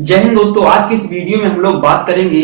जय हिंद दोस्तों। आज की इस वीडियो में हम लोग बात करेंगे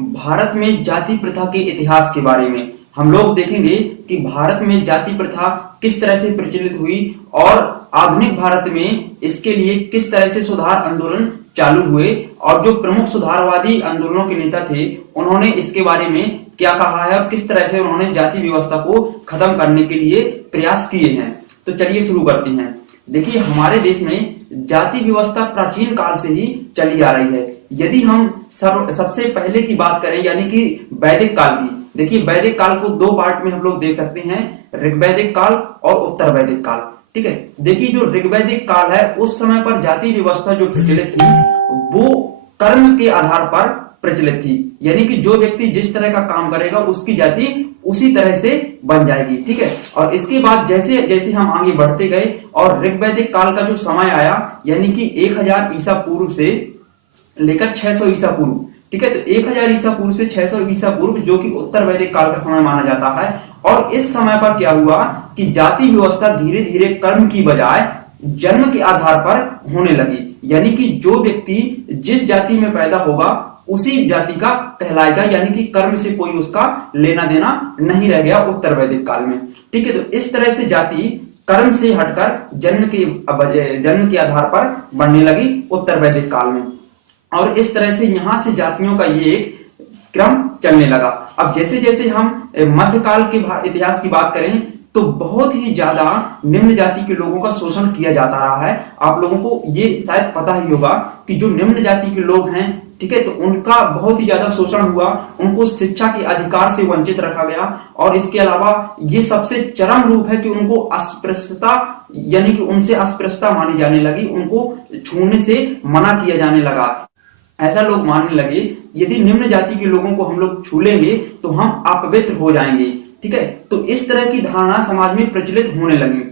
भारत में जाति प्रथा के इतिहास के बारे में। हम लोग देखेंगे कि भारत में जाति प्रथा किस तरह से प्रचलित हुई और आधुनिक भारत में इसके लिए किस तरह से सुधार आंदोलन चालू हुए और जो प्रमुख सुधारवादी आंदोलनों के नेता थे उन्होंने इसके बारे में क्या कहा है और किस तरह से उन्होंने जाति व्यवस्था को खत्म करने के लिए प्रयास किए हैं। तो चलिए शुरू करते हैं। देखिए, हमारे देश में जाति व्यवस्था प्राचीन काल से ही चली आ रही है। यदि हम सबसे पहले की बात करें यानी कि वैदिक काल की, देखिए वैदिक काल को दो पार्ट में हम लोग देख सकते हैं, ऋग्वैदिक काल और उत्तर वैदिक काल। ठीक है, देखिए जो ऋग्वैदिक काल है उस समय पर जाति व्यवस्था जो प्रचलित थी वो कर्म के आधार पर प्रचलित थी, यानी कि जो व्यक्ति जिस तरह का काम करेगा उसकी जाति उसी तरह से बन जाएगी। ठीक है, और इसके बाद जैसे जैसे हम आगे बढ़ते गए और ऋग्वैदिक काल का जो समय आया यानी कि 1000 ईसा पूर्व से लेकर 600 ईसा पूर्व। ठीक है, तो 1000 ईसा पूर्व से 600 ईसा पूर्व जो कि उत्तर वैदिक काल का समय माना जाता है। और इस समय पर क्या हुआ कि जाति व्यवस्था धीरे धीरे कर्म की बजाय जन्म के आधार पर होने लगी, यानी कि जो व्यक्ति जिस जाति में पैदा होगा उसी जाति का कहलाएगा, यानी कि कर्म से कोई उसका लेना देना नहीं रह गया उत्तर वैदिक काल में। ठीक है, तो इस तरह से जाति कर्म से हटकर जन्म के आधार पर बढ़ने लगी उत्तर वैदिक काल में। और इस तरह से यहां से जातियों का ये एक क्रम चलने लगा। अब जैसे जैसे हम मध्यकाल के इतिहास की बात करें तो बहुत ही ज्यादा निम्न जाति के लोगों का शोषण किया जाता रहा है। आप लोगों को ये शायद पता ही होगा कि जो निम्न जाति के लोग हैं, ठीक है, तो उनका बहुत ही ज्यादा शोषण हुआ, उनको शिक्षा के अधिकार से वंचित रखा गया। और इसके अलावा ये सबसे चरम रूप है कि उनको अस्पृश्यता यानी कि उनसे अस्पृश्यता मानी जाने लगी, उनको छूने से मना किया जाने लगा। ऐसा लोग मानने लगे यदि निम्न जाति के लोगों को हम लोग छू लेंगे तो हम अपवित्र हो जाएंगे। ठीक है, तो इस तरह की धारणा समाज में प्रचलित होने लगी,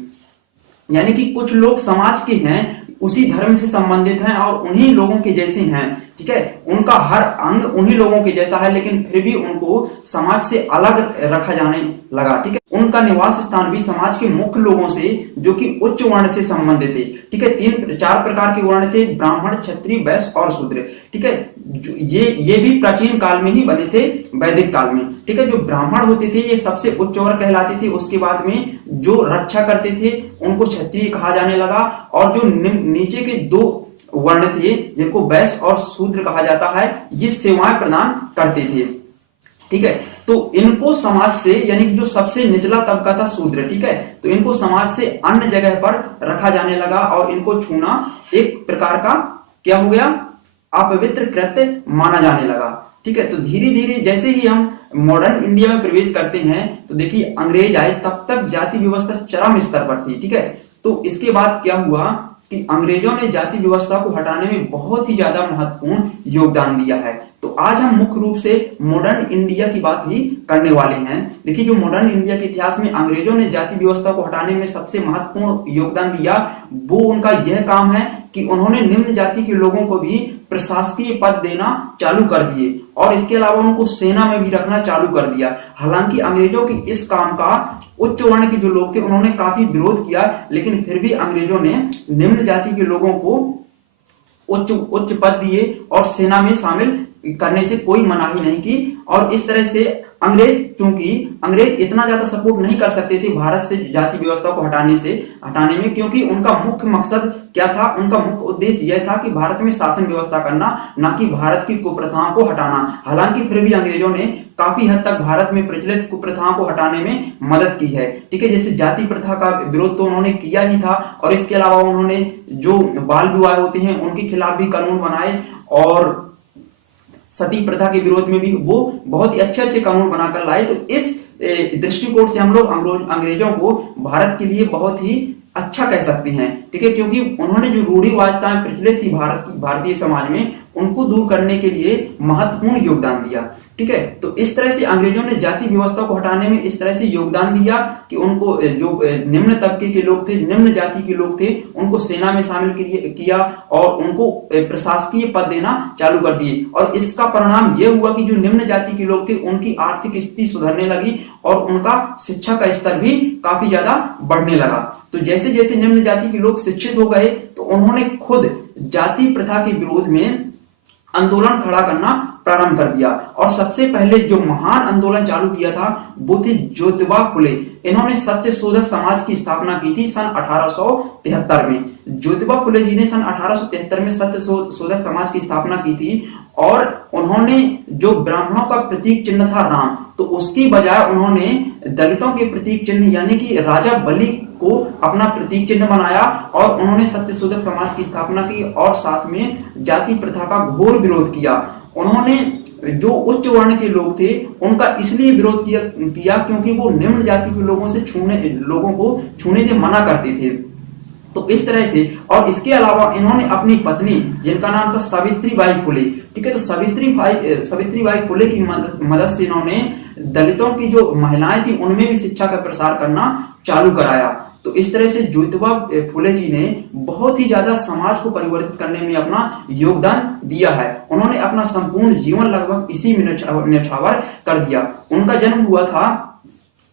यानी कि कुछ लोग समाज के हैं, उसी धर्म से संबंधित हैं और उन्हीं लोगों के जैसे हैं। ठीक है, उनका हर अंग उन्हीं लोगों के जैसा है, लेकिन फिर भी उनको समाज से अलग रखा जाने लगा। ठीक है, उनका निवास स्थान भी समाज के मुख्य लोगों से जो कि उच्च वर्ण से संबंधित थे। ठीक है, 3-4 प्रकार के वर्ण थे, ब्राह्मण, क्षत्रिय, वैश्य और शूद्र। ठीक है, ये भी प्राचीन काल में ही बने थे, वैदिक काल में। ठीक है, जो ब्राह्मण होते थे ये सबसे उच्च वर्ग कहलाते थे। उसके बाद में जो रक्षा करते थे उनको क्षत्रिय कहा जाने लगा, और जो नीचे के 2 वर्ण थे जिनको वैश्य और शूद्र कहा जाता है, ये सेवाएं प्रदान करते थे। ठीक है, तो इनको समाज से यानी कि जो सबसे निचला तबका था शूद्र, ठीक है, तो इनको समाज से अन्य जगह पर रखा जाने लगा और इनको छूना एक प्रकार का क्या हो गया, अपवित्र कृत्य माना जाने लगा। ठीक है, तो धीरे धीरे जैसे ही हम मॉडर्न इंडिया में प्रवेश करते हैं तो देखिए अंग्रेज आए, तब तक जाति व्यवस्था चरम स्तर पर थी। ठीक है, तो इसके बाद क्या हुआ कि अंग्रेजों ने जाति व्यवस्था को हटाने में बहुत ही ज्यादा महत्वपूर्ण योगदान दिया है। तो आज हम मुख्य रूप से मॉडर्न इंडिया की बात ही करने वाले हैं। देखिए, जो मॉडर्न इंडिया के इतिहास में अंग्रेजों ने जाति व्यवस्था को हटाने में सबसे महत्वपूर्ण योगदान दिया, वो उनका यह काम है कि उन्होंने निम्न जाति के लोगों को भी प्रशासकीय पद देना चालू कर दिए और इसके अलावा उनको सेना में भी रखना चालू कर दिया। हालांकि अंग्रेजों के इस काम का उच्च वर्ण के जो लोग थे उन्होंने काफी विरोध किया, लेकिन फिर भी अंग्रेजों ने निम्न जाति के लोगों को उच्च पद दिए और सेना में शामिल करने से कोई मनाही नहीं की। और इस तरह से चूंकि अंग्रेज इतना ज्यादा सपोर्ट नहीं कर सकते थे भारत से जाति व्यवस्था को हटाने में, क्योंकि उनका मुख्य मकसद क्या था, उनका मुख्य उद्देश्य यह था कि भारत में शासन व्यवस्था करना, ना कि भारत की कुप्रथाओं को हटाना। हालांकि फिर भी अंग्रेजों ने काफी हद तक भारत में प्रचलित कुप्रथाओं को हटाने में मदद की है। ठीक है, जैसे जाति प्रथा का विरोध तो उन्होंने किया ही था, और इसके अलावा उन्होंने जो बाल विवाह होते हैं उनके खिलाफ भी कानून बनाए, और सती प्रथा के विरोध में भी वो बहुत ही अच्छे अच्छे कानून बनाकर लाए। तो इस दृष्टिकोण से हम लोग अंग्रेजों को भारत के लिए बहुत ही अच्छा कह सकते हैं। ठीक है, क्योंकि उन्होंने जो रूढ़िवादिताएं प्रचलित थी भारतीय समाज में उनको दूर करने के लिए महत्वपूर्ण योगदान दिया। ठीक है, तो इस तरह से अंग्रेजों ने जाति व्यवस्था को हटाने में इस तरह से योगदान दिया कि उनको जो निम्न तबके के लोग थे, निम्न जाति के लोग थे, उनको सेना में शामिल किया और उनको प्रशासकीय पद देना चालू कर दिए। और इसका परिणाम यह हुआ कि जो निम्न जाति के लोग थे उनकी आर्थिक स्थिति सुधरने लगी और उनका शिक्षा का स्तर भी काफी ज्यादा बढ़ने लगा। तो जैसे जैसे निम्न जाति के लोग शिक्षित हो गए तो उन्होंने खुद जाति प्रथा के विरोध में आंदोलन खड़ा करना प्रारंभ कर दिया। और सबसे पहले जो महान आंदोलन चालू किया था वो थे ज्योतिबा फुले। इन्होंने सत्य शोधक समाज की स्थापना की थी सन 1873 में। ज्योतिबा फुले जी ने सन 1873 में सत्य शोधक समाज की स्थापना की थी। और उन्होंने जो ब्राह्मणों का प्रतीक चिन्ह था राम, तो उसकी बजाय उन्होंने दलितों के प्रतीक चिन्ह यानी कि राजा बलि को अपना प्रतीक चिन्ह बनाया और उन्होंने सत्यशोधक समाज की स्थापना की और साथ में जाति प्रथा का घोर विरोध किया। उन्होंने जो उच्च वर्ण के लोग थे उनका इसलिए विरोध किया क्योंकि वो निम्न जाति के लोगों को छूने से मना करते थे। तो इस तरह से, और इसके अलावा इन्होंने अपनी पत्नी जिनका नाम था सावित्रीबाई फुले, ठीक है, तो सावित्रीबाई फुले की मदद से इन्होंने दलितों की जो महिलाएं थी उनमें भी शिक्षा का प्रसार करना चालू कराया। तो इस तरह से ज्योतिबा फुले जी ने बहुत ही ज्यादा समाज को परिवर्तित करने में अपना योगदान दिया है। उन्होंने अपना संपूर्ण जीवन लगभग इसी में न्यौछावर कर दिया। उनका जन्म हुआ था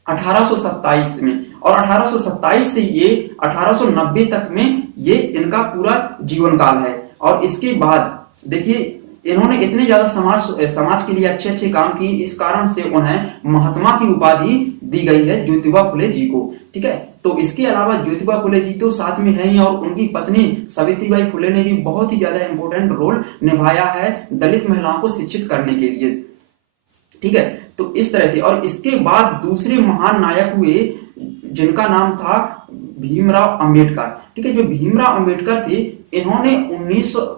1827 में और 1827 से ये 1890 तक में ये इनका पूरा जीवन काल है। और इसके बाद देखिए इन्होंने इतने ज्यादा समाज के लिए अच्छे अच्छे काम किए, इस कारण से उन्हें महात्मा की उपाधि दी गई है ज्योतिबा फुले जी को, ठीक है। तो इसके अलावा ज्योतिबा फुले जी तो साथ में है ही, और उनकी पत्नी सावित्रीबाई फुले ने भी बहुत ही ज्यादा इंपॉर्टेंट रोल निभाया है दलित महिलाओं को शिक्षित करने के लिए, ठीक है। तो इस तरह से, और इसके बाद दूसरे महान नायक हुए जिनका नाम था भीमराव अंबेडकर, ठीक है। जो भीमराव अंबेडकर थे इन्होंने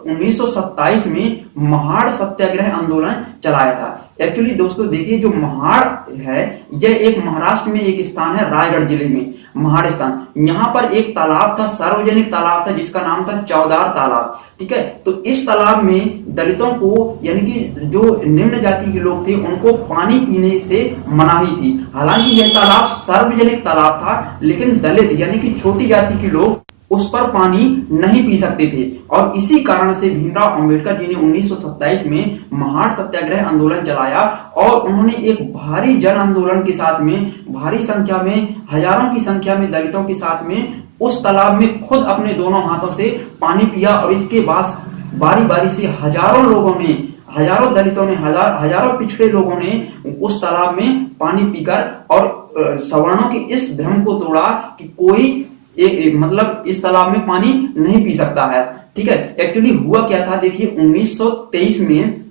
1927 में महाड़ सत्याग्रह आंदोलन चलाया था। एक्चुअली दोस्तों देखिए जो महाड़ है यह एक महाराष्ट्र में एक स्थान है, रायगढ़ जिले में महाड़ स्थान। यहाँ पर एक तालाब था, सार्वजनिक तालाब था जिसका नाम था चौदार तालाब, ठीक है। तो इस तालाब में दलितों को यानी कि जो निम्न जाति के लोग थे उनको पानी पीने से मनाही थी। हालांकि यह तालाब सार्वजनिक तालाब था लेकिन दलित यानी कि छोटी जाति के लोग उस पर पानी नहीं पी सकते थे। और इसी कारण से भीमराव अंबेडकर जी ने 1927 में महाड़ सत्याग्रह आंदोलन चलाया और उन्होंने एक भारी जन आंदोलन के साथ में भारी संख्या में, हजारों की संख्या में दलितों के साथ में उस तालाब में खुद अपने दोनों हाथों से पानी पिया। और इसके बाद बारी बारी से हजारों दलितों ने, हजारों पिछड़े लोगों ने उस तालाब में पानी पीकर और सवर्णों के इस भ्रम को तोड़ा कि कोई मतलब इस तालाब में पानी नहीं पी सकता है, ठीक है। एक्चुअली हुआ क्या था देखिए 1923 में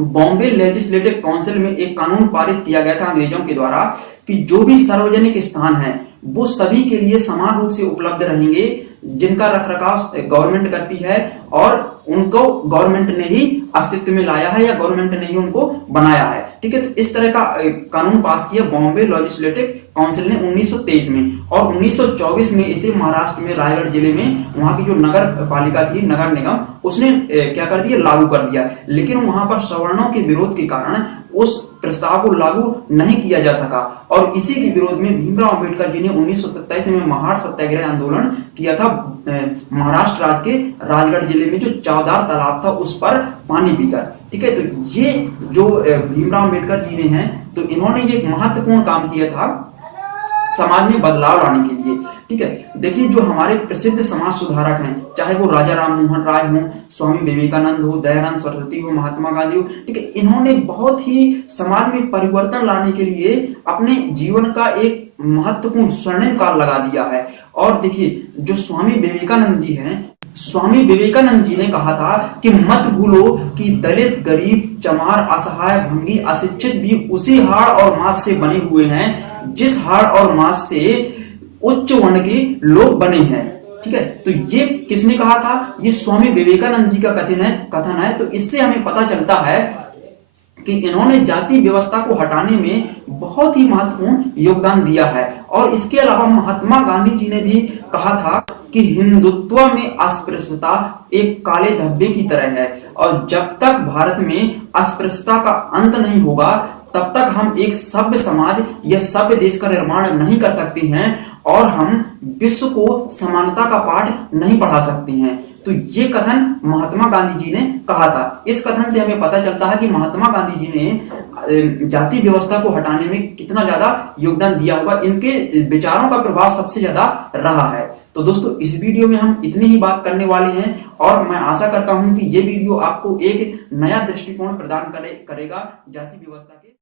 बॉम्बे लेजिस्लेटिव काउंसिल में एक कानून पारित किया गया था अंग्रेजों के द्वारा कि जो भी सार्वजनिक स्थान है वो सभी के लिए समान रूप से उपलब्ध रहेंगे, जिनका रखरखाव गवर्नमेंट करती है और उनको गवर्नमेंट ने ही अस्तित्व में लाया है या गवर्नमेंट ने ही उनको बनाया है, ठीक है। तो इस तरह का कानून पास किया बॉम्बे लेजिस्लेटिव काउंसिल ने 1923 में। और 1924 में इसे महाराष्ट्र में रायगढ़ जिले में वहां की जो नगर पालिका थी, नगर निगम, उसने क्या कर दिया, लागू कर दिया। लेकिन वहां पर सवर्णों के विरोध के कारण उस प्रस्ताव को लागू नहीं किया जा सका और इसी के विरोध में भीमराव अंबेडकर जी ने 1927 में महाड़ सत्याग्रह आंदोलन किया था महाराष्ट्र राज्य के राजगढ़ जिले में जो चौदार तालाब था उस पर पानी पीकर, ठीक है। तो ये जो भीमराव अंबेडकर जी ने हैं तो इन्होंने ये महत्वपूर्ण काम किया था समाज में बदलाव लाने के लिए, ठीक है। देखिए जो हमारे प्रसिद्ध समाज सुधारक हैं, चाहे वो राजा राम मोहन राय हो, स्वामी विवेकानंद हो, दयानंद सरस्वती हो, महात्मा गांधी हो, ठीक है, इन्होंने बहुत ही समाज में परिवर्तन लाने के लिए अपने जीवन का एक महत्वपूर्ण स्वर्णिम काल लगा दिया है। और देखिए जो स्वामी विवेकानंद जी हैं, स्वामी विवेकानंद जी ने कहा था कि मत भूलो कि दलित, गरीब, चमार, असहाय, भंगी, अशिक्षित भी उसी हाड़ और मांस से बने हुए हैं जिस हाड़ और मांस से उच्च वर्ण के लोग बने हैं, ठीक है। तो ये किसने कहा था, ये स्वामी विवेकानंद जी का कथन है। तो इससे हमें पता चलता है कि इन्होंने जाति व्यवस्था को हटाने में बहुत ही महत्वपूर्ण योगदान दिया है। और इसके अलावा महात्मा गांधी जी ने भी कहा था कि हिंदुत्व में अस्पृश्यता एक काले धब्बे की तरह है और जब तक भारत में अस्पृश्यता का अंत नहीं होगा तब तक हम एक सभ्य समाज या सभ्य देश का निर्माण नहीं कर सकते हैं और हम विश्व को समानता का पाठ नहीं पढ़ा सकते हैं। तो ये कथन महात्मा गांधी जी ने कहा था। इस कथन से हमें पता चलता है कि महात्मा गांधी जी ने जाति व्यवस्था को हटाने में कितना ज्यादा योगदान दिया होगा, इनके विचारों का प्रभाव सबसे ज्यादा रहा है। तो दोस्तों इस वीडियो में हम इतनी ही बात करने वाले हैं और मैं आशा करता हूं कि ये वीडियो आपको एक नया दृष्टिकोण प्रदान करेगा जाति व्यवस्था के